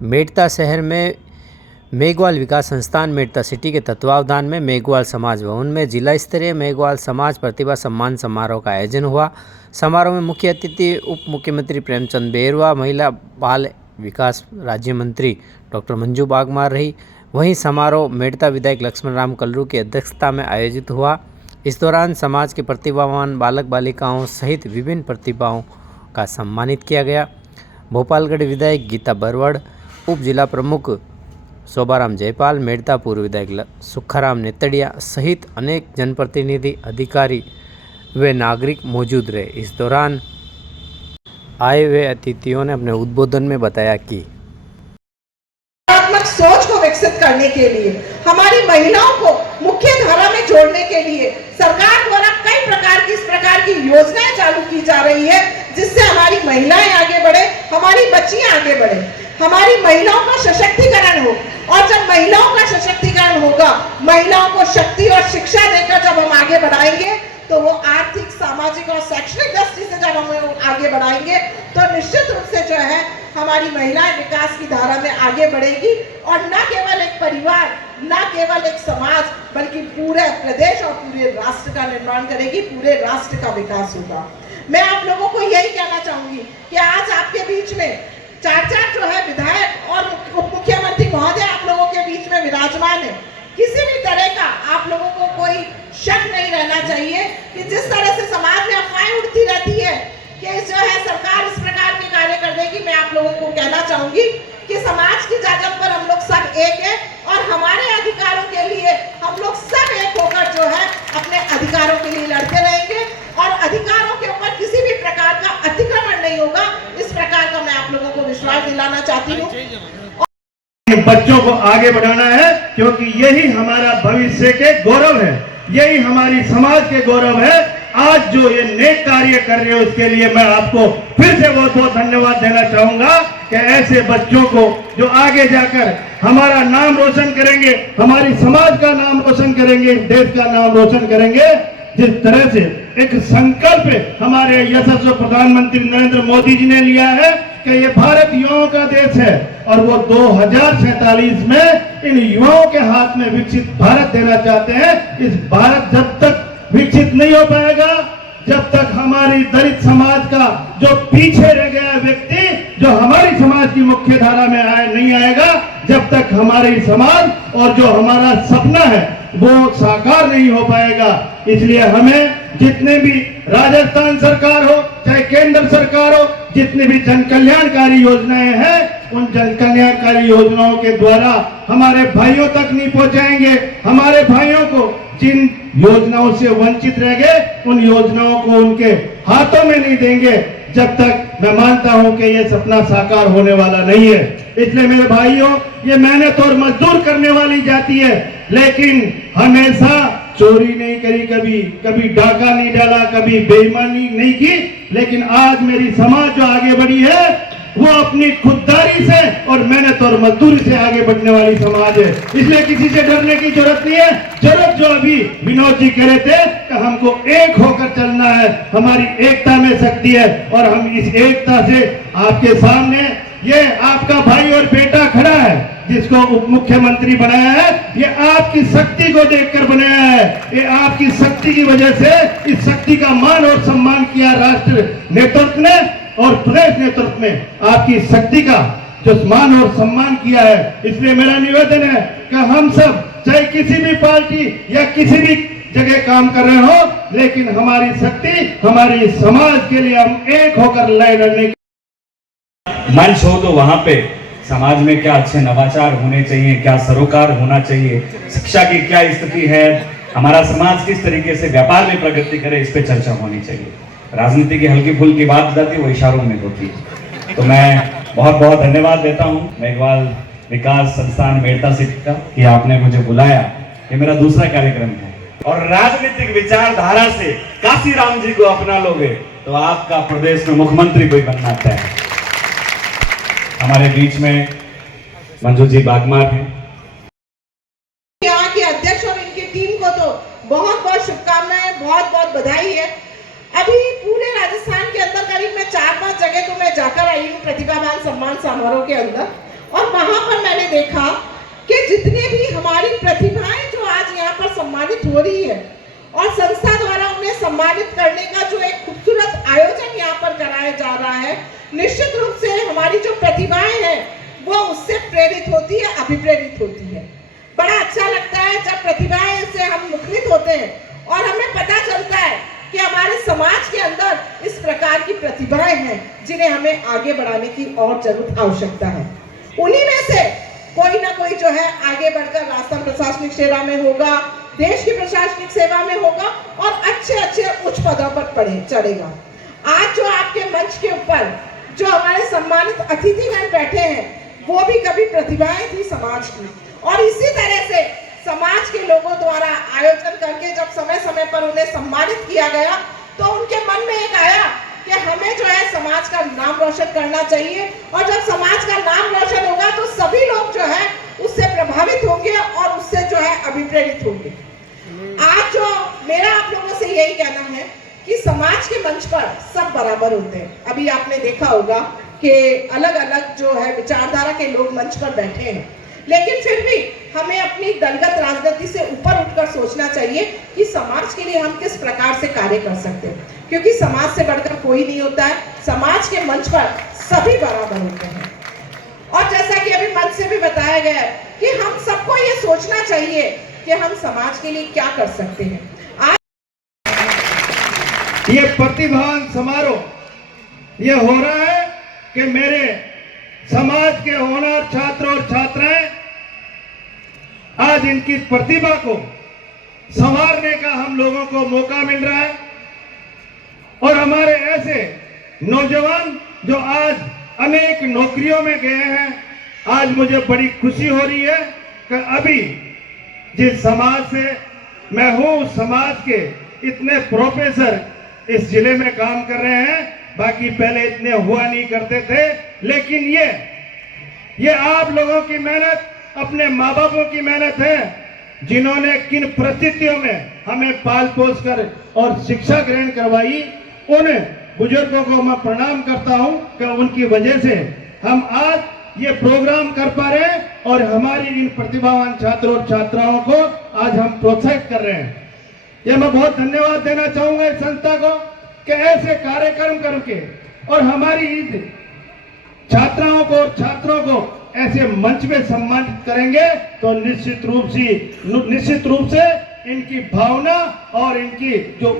मेड़ता शहर में मेघवाल विकास संस्थान मेड़ता सिटी के तत्वावधान में मेघवाल समाज भवन में जिला स्तरीय मेघवाल समाज प्रतिभा सम्मान समारोह का आयोजन हुआ। समारोह में मुख्य अतिथि उप मुख्यमंत्री प्रेमचंद बेरवा, महिला बाल विकास राज्य मंत्री डॉक्टर मंजू बागमार रही। वहीं समारोह मेड़ता विधायक लक्ष्मण राम कल्लू की अध्यक्षता में आयोजित हुआ। इस दौरान समाज के प्रतिभावान बालक बालिकाओं सहित विभिन्न प्रतिभाओं का सम्मानित किया गया। भोपालगढ़ विधायक गीता बरवड़, उप जिला प्रमुख शोभाराम जयपाल, मेड़ता पूर्व विधायक सुखाराम नेतड़िया सहित अनेक जनप्रतिनिधि, अधिकारी व नागरिक मौजूद रहे। इस दौरान आए हुए अतिथियों ने अपने उद्बोधन में बताया कि सोच को विकसित करने के लिए, हमारी महिलाओं को मुख्य धारा में जोड़ने के लिए सरकार द्वारा कई प्रकार की इस प्रकार की योजनाएं चालू की जा रही है, जिससे हमारी महिलाएं आगे बढ़े, हमारी बच्चियां आगे बढ़े, हमारी महिलाओं का सशक्तिकरण हो। और जब महिलाओं का सशक्तिकरण होगा, महिलाओं को शक्ति और शिक्षा देकर जब हम आगे बढ़ाएंगे, तो वो आर्थिक, सामाजिक और शैक्षणिक दृष्टि से जब हम आगे बढ़ाएंगे, तो निश्चित रूप से जो है हमारी महिलाएं विकास की धारा में आगे बढ़ेगी और न केवल एक परिवार, न केवल एक समाज, बल्कि पूरे प्रदेश और पूरे राष्ट्र का निर्माण करेगी, पूरे राष्ट्र का विकास होगा। मैं आप लोगों को यही कहना चाहूंगी कि आज आपके बीच में चार जो है विधायक और उप मुख्यमंत्री महोदय आप लोगों के बीच में विराजमान है। किसी भी तरह का आप लोगों को कोई शक नहीं रहना चाहिए कि जिस तरह से समाज में अफवाहें उठती रहती है कि जो है सरकार इस प्रकार के कार्य कर देगी, मैं आप लोगों को कहना चाहूंगी कि समाज की जाजब पर हम लोग सब एक है और हमारे अधिकारों के लिए हम लोग सब एक होकर जो है अपने अधिकारों के लिए लड़ते रहेंगे और अधिकारों के ऊपर किसी भी प्रकार का अतिक्रमण नहीं होगा। इस प्रकार का मैं आप लोगों को विश्वास दिलाना चाहती हूँ। बच्चों को आगे बढ़ाना है, क्योंकि यही हमारा भविष्य के गौरव है, यही हमारी समाज के गौरव है। आज जो ये नेक कार्य कर रहे हो, उसके लिए मैं आपको फिर से बहुत बहुत धन्यवाद देना चाहूंगा कि ऐसे बच्चों को जो आगे जाकर हमारा नाम रोशन करेंगे, हमारी समाज का नाम रोशन करेंगे, देश का नाम रोशन करेंगे। जिस तरह से एक संकल्प हमारे यशस्वी प्रधानमंत्री नरेंद्र मोदी जी ने लिया है कि ये भारत युवाओं का देश है और वो 2047 में इन युवाओं के हाथ में विकसित भारत देना चाहते हैं। इस भारत जब तक विकसित नहीं हो पाएगा, जब तक हमारी दलित समाज का जो पीछे रह गया व्यक्ति, जो हमारी समाज की मुख्य धारा में नहीं आएगा, जब तक हमारी समाज और जो हमारा सपना है वो साकार नहीं हो पाएगा। इसलिए हमें जितने भी राजस्थान सरकार हो चाहे केंद्र सरकार हो, जितने भी जन कल्याणकारी योजनाएं हैं, उन जन कल्याणकारी योजनाओं के द्वारा हमारे भाइयों तक नहीं पहुंचाएंगे। हमारे भाइयों को जिन योजनाओं से वंचित रह गए, उन योजनाओं को उनके हाथों में नहीं देंगे जब तक मैं मानता हूं कि यह सपना साकार होने वाला नहीं है। इसलिए मेरे भाइयों, ये मेहनत और मजदूर करने वाली जाति है, लेकिन हमेशा चोरी नहीं करी, कभी डाका नहीं डाला, कभी बेईमानी नहीं की। लेकिन आज मेरी समाज जो आगे बढ़ी है, वो अपनी खुददारी से और मेहनत और मजदूरी से आगे बढ़ने वाली समाज है। इसलिए किसी से डरने की जरूरत नहीं है। जरूरत जो अभी विनोद जी कह रहे थे कि हमको एक होकर चलना है, हमारी एकता में शक्ति है और हम इस एकता से आपके सामने ये आपका भाई और बेटा खड़ा है, जिसको उप मुख्यमंत्री बनाया है, ये आपकी शक्ति को देखकर बनाया है। ये आपकी शक्ति की वजह से इस शक्ति का मान और सम्मान किया राष्ट्र नेतृत्व ने और प्रदेश नेतृत्व में आपकी शक्ति का जो मान और सम्मान किया है। इसलिए मेरा निवेदन है कि हम सब चाहे किसी भी पार्टी या किसी भी जगह काम कर रहे हो, लेकिन हमारी शक्ति हमारी समाज के लिए हम एक होकर लड़ने की मंच हो तो वहां पे समाज में क्या अच्छे नवाचार होने चाहिए, क्या सरोकार होना चाहिए, शिक्षा की क्या स्थिति है, हमारा समाज किस तरीके से व्यापार में प्रगति करे, इस पे चर्चा होनी चाहिए। राजनीति की हल्की फुल्की बात जाती है, वो इशारों में होती है। तो मैं बहुत बहुत धन्यवाद देता हूँ मेघवाल विकास संस्थान मेड़ता सिटी का कि आपने मुझे बुलाया। ये मेरा दूसरा कार्यक्रम है और राजनीतिक विचारधारा से काशीराम जी को अपना लोगे तो आपका प्रदेश में मुख्यमंत्री कोई बनना चाहिए। हमारे बीच में मंजू जी बागमार हैं। यहाँ के अध्यक्ष और इनकी टीम को तो बहुत बहुत शुभकामनाएं, बहुत बहुत बधाई है। अभी पूरे राजस्थान के अंदर करीब मैं 4-5 जगह तो मैं जाकर आई हूँ प्रतिभावान सम्मान समारोह के अंदर, और वहां पर मैंने देखा कि जितने भी हमारी प्रतिभाएं जो आज यहाँ पर सम्मानित हो रही है और संस्था द्वारा उन्हें सम्मानित करने का जो एक खूबसूरत आयोजन यहाँ पर कराया जा रहा है, निश्चित रूप से हमारी जो प्रतिभाएं हैं वो उससे प्रेरित होती है, अभिप्रेरित होती है। बड़ा अच्छा लगता है जब प्रतिभाएं से हम मुखरित होते हैं और हमें पता चलता है कि हमारे समाज के अंदर इस प्रकार की प्रतिभाएं हैं जिन्हें हमें आगे बढ़ाने की और जरूर आवश्यकता है। उन्हीं में से कोई ना कोई जो है आगे बढ़कर राजस्थान प्रशासनिक सेवा में होगा, देश की प्रशासनिक सेवा में होगा और अच्छे उच्च पदों पर चढ़ेगा। आज जो आपके मंच के ऊपर जो हमारे सम्मानित अतिथिगण बैठे हैं वो भी कभी प्रतिभाएं थी समाज की, और इसी तरह से समाज के लोगों द्वारा आयोजन करके जब समय समय पर उन्हें सम्मानित किया गया तो उनके मन में एक आया कि हमें जो है समाज का नाम रोशन करना चाहिए, और जब समाज का नाम रोशन होगा तो सभी लोग जो है उससे प्रभावित होंगे और उससे जो है अभिप्रेरित होंगे। आज जो मेरा आप लोगों से यही कहना है कि समाज के मंच पर सब बराबर होते हैं। अभी आपने देखा होगा कि अलग अलग जो है विचारधारा के लोग मंच पर बैठे हैं, लेकिन फिर भी हमें अपनी दलगत राजनीति से ऊपर उठकर सोचना चाहिए कि समाज के लिए हम किस प्रकार से कार्य कर सकते हैं, क्योंकि समाज से बढ़कर कोई नहीं होता है। समाज के मंच पर सभी बराबर होते हैं। और जैसा कि अभी मंच से भी बताया गया है कि हम सबको ये सोचना चाहिए कि हम समाज के लिए क्या कर सकते हैं। आज ये प्रतिभावान समारोह ये हो रहा है कि मेरे समाज के होनहार छात्र और छात्राएं आज इनकी प्रतिभा को संवारने का हम लोगों को मौका मिल रहा है, और हमारे ऐसे नौजवान जो आज अनेक नौकरियों में गए हैं, आज मुझे बड़ी खुशी हो रही है कि अभी जिस समाज से मैं हूं उस समाज के इतने प्रोफेसर इस जिले में काम कर रहे हैं। बाकी पहले इतने हुआ नहीं करते थे, लेकिन ये आप लोगों की मेहनत, अपने माँ बापों की मेहनत है, जिन्होंने किन परिस्थितियों में हमें पाल पोस कर और शिक्षा ग्रहण करवाई। उन बुजुर्गों को मैं प्रणाम करता हूं कि उनकी वजह से हम आज ये प्रोग्राम कर पा रहे हैं और हमारी इन प्रतिभावान छात्रों और छात्राओं को आज हम प्रोत्साहित कर रहे हैं। ये मैं बहुत धन्यवाद देना चाहूंगा इस संस्था को कि ऐसे कार्यक्रम करके और हमारी छात्राओं को और छात्रों को ऐसे मंच में सम्मानित करेंगे तो निश्चित रूप से इनकी भावना और इनकी जो